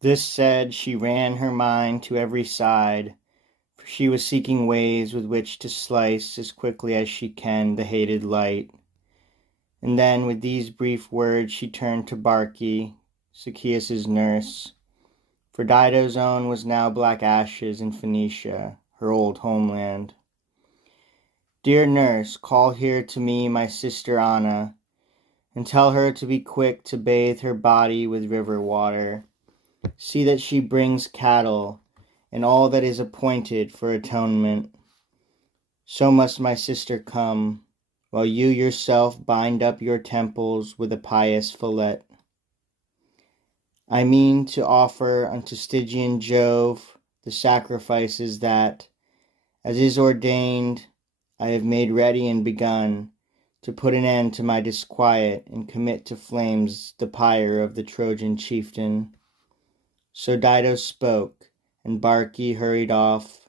This said, she ran her mind to every side, for she was seeking ways with which to slice as quickly as she can the hated light. And then with these brief words she turned to Barky, Zacchaeus' nurse, for Dido's own was now black ashes in Phoenicia, her old homeland. Dear nurse, call here to me my sister Anna, and tell her to be quick to bathe her body with river water. See that she brings cattle, and all that is appointed for atonement. So must my sister come, while you yourself bind up your temples with a pious fillet. I mean to offer unto Stygian Jove the sacrifices that, as is ordained, I have made ready and begun, to put an end to my disquiet and commit to flames the pyre of the Trojan chieftain. So Dido spoke, and Barky hurried off.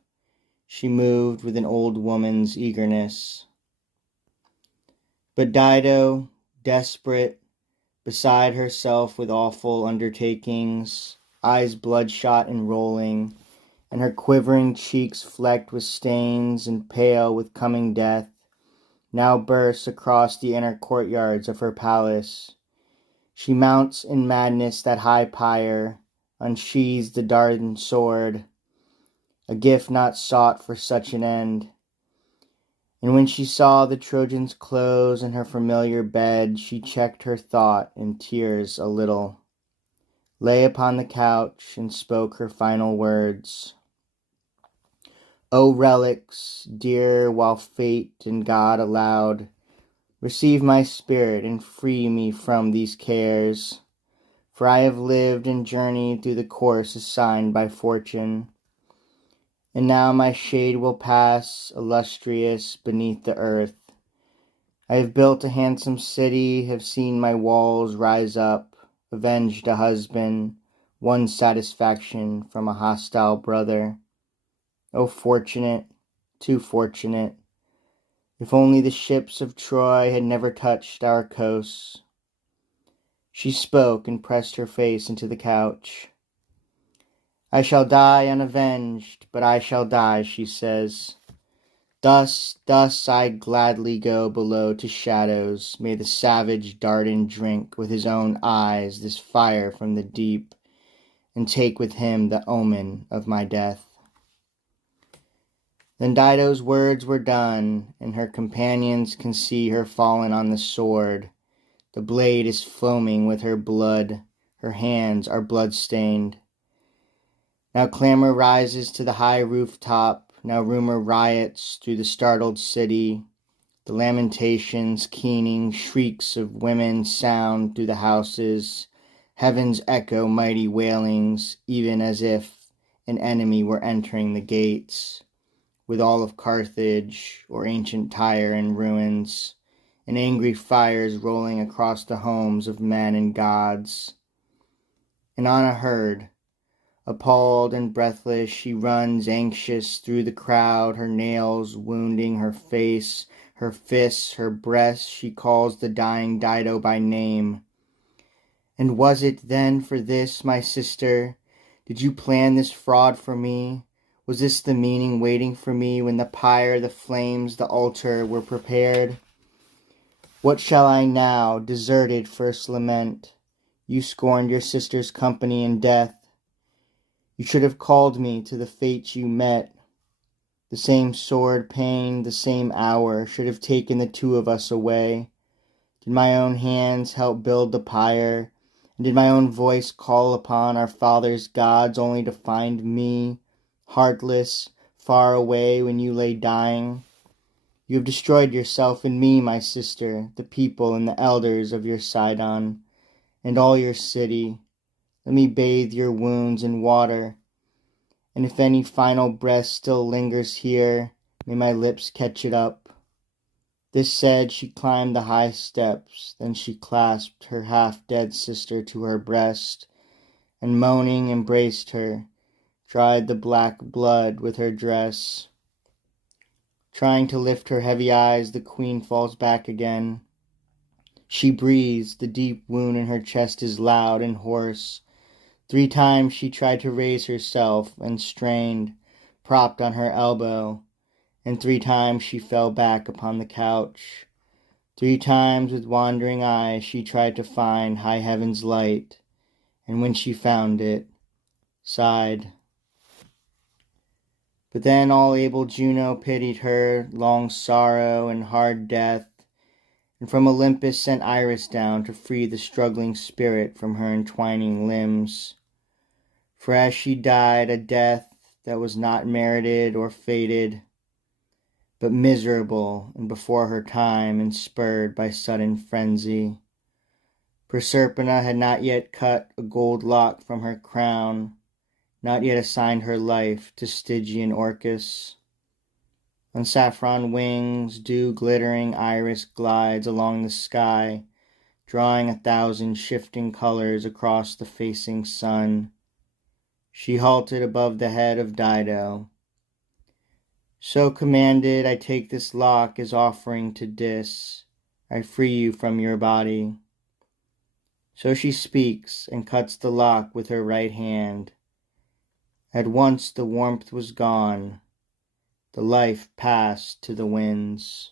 She moved with an old woman's eagerness. But Dido, desperate, beside herself with awful undertakings, eyes bloodshot and rolling, and her quivering cheeks flecked with stains and pale with coming death, now bursts across the inner courtyards of her palace. She mounts in madness that high pyre, unsheathes the darting sword, a gift not sought for such an end. And when she saw the Trojans close in her familiar bed, she checked her thought in tears a little, lay upon the couch, and spoke her final words. O relics, dear while fate and God allowed, receive my spirit and free me from these cares. For I have lived and journeyed through the course assigned by fortune, and now my shade will pass illustrious beneath the earth. I have built a handsome city, have seen my walls rise up, avenged a husband, won satisfaction from a hostile brother. Oh, fortunate, too fortunate, if only the ships of Troy had never touched our coasts. She spoke and pressed her face into the couch. I shall die unavenged, but I shall die, she says. Thus I gladly go below to shadows. May the savage Dardan drink with his own eyes this fire from the deep, and take with him the omen of my death. Then Dido's words were done, and her companions can see her fallen on the sword. The blade is foaming with her blood, her hands are blood-stained. Now clamor rises to the high rooftop, now rumor riots through the startled city. The lamentations, keening shrieks of women sound through the houses. Heavens echo mighty wailings, even as if an enemy were entering the gates, with all of Carthage or ancient Tyre in ruins, and angry fires rolling across the homes of men and gods. And Anna heard. Appalled and breathless, she runs anxious through the crowd, her nails wounding her face, her fists, her breast. She calls the dying Dido by name. And was it then for this, my sister? Did you plan this fraud for me? Was this the meaning waiting for me when the pyre, the flames, the altar were prepared? What shall I now, deserted, first lament? You scorned your sister's company in death. You should have called me to the fate you met. The same sword pain, the same hour, should have taken the two of us away. Did my own hands help build the pyre? And did my own voice call upon our fathers' gods only to find me, heartless, far away when you lay dying? You have destroyed yourself and me, my sister, the people and the elders of your Sidon, and all your city. Let me bathe your wounds in water, and if any final breath still lingers here, may my lips catch it up. This said, she climbed the high steps, then she clasped her half-dead sister to her breast, and moaning embraced her, dried the black blood with her dress. Trying to lift her heavy eyes, the queen falls back again. She breathes, the deep wound in her chest is loud and hoarse. 3 times she tried to raise herself and strained, propped on her elbow, and 3 times she fell back upon the couch. 3 times with wandering eyes she tried to find high heaven's light, and when she found it, sighed. But then all able Juno pitied her long sorrow and hard death, and from Olympus sent Iris down to free the struggling spirit from her entwining limbs. For as she died a death that was not merited or fated, but miserable and before her time and spurred by sudden frenzy, Proserpina had not yet cut a gold lock from her crown, not yet assigned her life to Stygian Orcus. On saffron wings, dew-glittering Iris glides along the sky, drawing 1,000 shifting colors across the facing sun. She halted above the head of Dido. So commanded, I take this lock as offering to Dis. I free you from your body. So she speaks and cuts the lock with her right hand. At once the warmth was gone. The life passed to the winds.